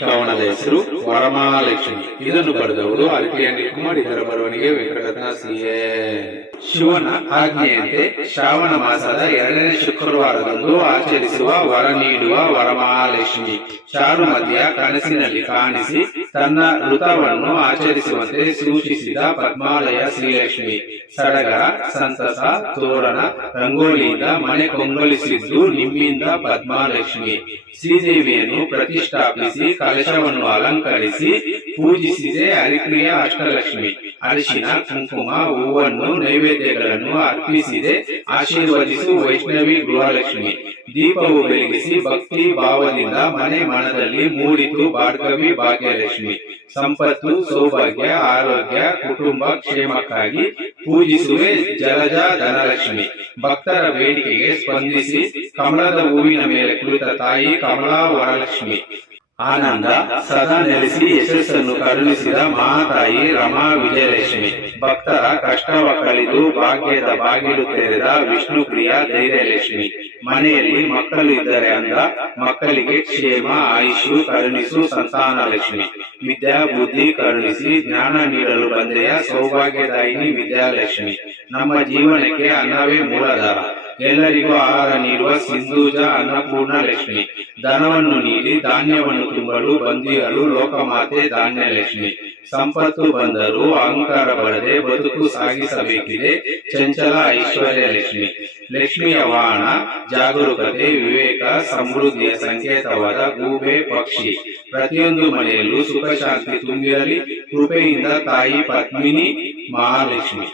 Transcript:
ಕವನದ ಹೆಸರು ವರಮಹಾಲಕ್ಷ್ಮಿ. ಇದನ್ನು ಬರೆದವರು ಅರಟಿ ಅನಿಲ್ಕುಮಾರ್. ಇದರ ಬರವಣಿಗೆ ವೆಂಕಟರತ್ನ ಸಿ.ಎ. ಶಿವನ ಆಜ್ಞೆಯಂತೆ ಶ್ರಾವಣ ಮಾಸದ 2ನೇ ಶುಕ್ರವಾರದಂದು ಆಚರಿಸುವ ವರ ನೀಡುವ ವರಮಹಾಲಕ್ಷ್ಮಿ ಚಾರು ಮಧ್ಯ ಕನಸಿನಲ್ಲಿ ಕಾಣಿಸಿ ತನ್ನ ಋತವನ್ನು ಆಚರಿಸುವಂತೆ ಸೂಚಿಸಿದ ಪದ್ಮಾಲಯ ಶ್ರೀಲಕ್ಷ್ಮಿ ಸಡಗರ, ಸಂತಸ, ತೋರಣ, ರಂಗೋಲಿಯಿಂದ ಮನೆ ಕೊಂಗೊಳಿಸಿದ್ದು ನಿಮ್ಮಿಂದ ಪದ್ಮಾಲಕ್ಷ್ಮಿ. ಶ್ರೀದೇವಿಯನ್ನು ಪ್ರತಿಷ್ಠಾಪಿಸಿ ಕಲಶವನ್ನು ಅಲಂಕರಿಸಿ ಪೂಜಿಸಿದೆ ಹರಿಪ್ರಿಯ ಅಷ್ಟಲಕ್ಷ್ಮಿ. ಅರಿಶಿನ, ಕುಂಕುಮ, ಹೂವನ್ನು, ನೈವೇದ್ಯಗಳನ್ನು ಅರ್ಪಿಸಿದೆ ಆಶೀರ್ವದಿಸು ವೈಷ್ಣವಿ ಗೃಹಲಕ್ಷ್ಮಿ. ದೀಪವು ಬೆಳಗಿಸಿ ಭಕ್ತಿ ಭಾವದಿಂದ ಮನೆ ಮನದಲ್ಲಿ ಮೂಡಿತು ಭಾರ್ಗವಿ ಭಾಗ್ಯಲಕ್ಷ್ಮಿ. ಸಂಪತ್ತು, ಸೌಭಾಗ್ಯ, ಆರೋಗ್ಯ, ಕುಟುಂಬ ಕ್ಷೇಮಕ್ಕಾಗಿ ಪೂಜಿಸುವೆ ಜಲಜ ಧನಲಕ್ಷ್ಮಿ. ಭಕ್ತರ ಬೇಡಿಕೆಗೆ ಸ್ಪಂದಿಸಿ ಕಮಲದ ಹೂವಿನ ಮೇಲೆ ಕುಳಿತ ತಾಯಿ ಕಮಲಾ ವರಲಕ್ಷ್ಮಿ. ಆನಂದ ಸದಾ ನೆಲೆಸಿ ಯಶಸ್ಸನ್ನು ಕರುಣಿಸಿದ ಮಹಾತಾಯಿ ರಮಾ ವಿಜಯಲಕ್ಷ್ಮಿ. ಭಕ್ತರ ಕಷ್ಟವ ಕಳೆದು ಭಾಗ್ಯದ ಬಾಗಿಲು ತೆರೆದ ವಿಷ್ಣುಪ್ರಿಯ ಧೈರ್ಯಲಕ್ಷ್ಮಿ. ಮನೆಯಲ್ಲಿ ಮಕ್ಕಳು ಇದ್ದರೆ ಅಂದ ಮಕ್ಕಳಿಗೆ ಕ್ಷೇಮ ಆಯುಷು ಕರುಣಿಸು ಸಂತಾನ ಲಕ್ಷ್ಮಿ. ವಿದ್ಯಾ ಬುದ್ಧಿ ಕರುಣಿಸಿ ಜ್ಞಾನ ನೀಡಲು ಬಂದೆಯ ಸೌಭಾಗ್ಯದಾಯಿನಿ ವಿದ್ಯಾಲಕ್ಷ್ಮಿ. ನಮ್ಮ ಜೀವನಕ್ಕೆ ಅನ್ನವೇ ಮೂಲಧಾರ, ಎಲ್ಲರಿಗೂ ಆಹಾರ ನೀಡುವ ಸಿಂಧೂಜ ಅನ್ನಪೂರ್ಣ ಲಕ್ಷ್ಮಿ. ಧನವನ್ನು ನೀಡಿ ಧಾನ್ಯವನ್ನು ತುಂಬಲು ಬಂದಿರಲು ಲೋಕಮಾತೆ ಧಾನ್ಯ ಲಕ್ಷ್ಮಿ. ಸಂಪತ್ತು ಬಂದರೂ ಅಹಂಕಾರ ಬರದೆ ಬದುಕು ಸಾಗಿಸಬೇಕಿದೆ ಚಂಚಲ ಐಶ್ವರ್ಯ ಲಕ್ಷ್ಮಿ. ಲಕ್ಷ್ಮಿಯ ವಾಹನ ಜಾಗರೂಕತೆ, ವಿವೇಕ, ಸಮೃದ್ಧಿಯ ಸಂಕೇತವಾದ ಗೂಬೆ ಪಕ್ಷಿ. ಪ್ರತಿಯೊಂದು ಮನೆಯಲ್ಲೂ ಸುಖ ಶಾಂತಿ ತುಂಬಿರಲಿ. ಕೃಪೆಯಿಂದ ತಾಯಿ ಪದ್ಮಿನಿ ಮಹಾಲಕ್ಷ್ಮಿ.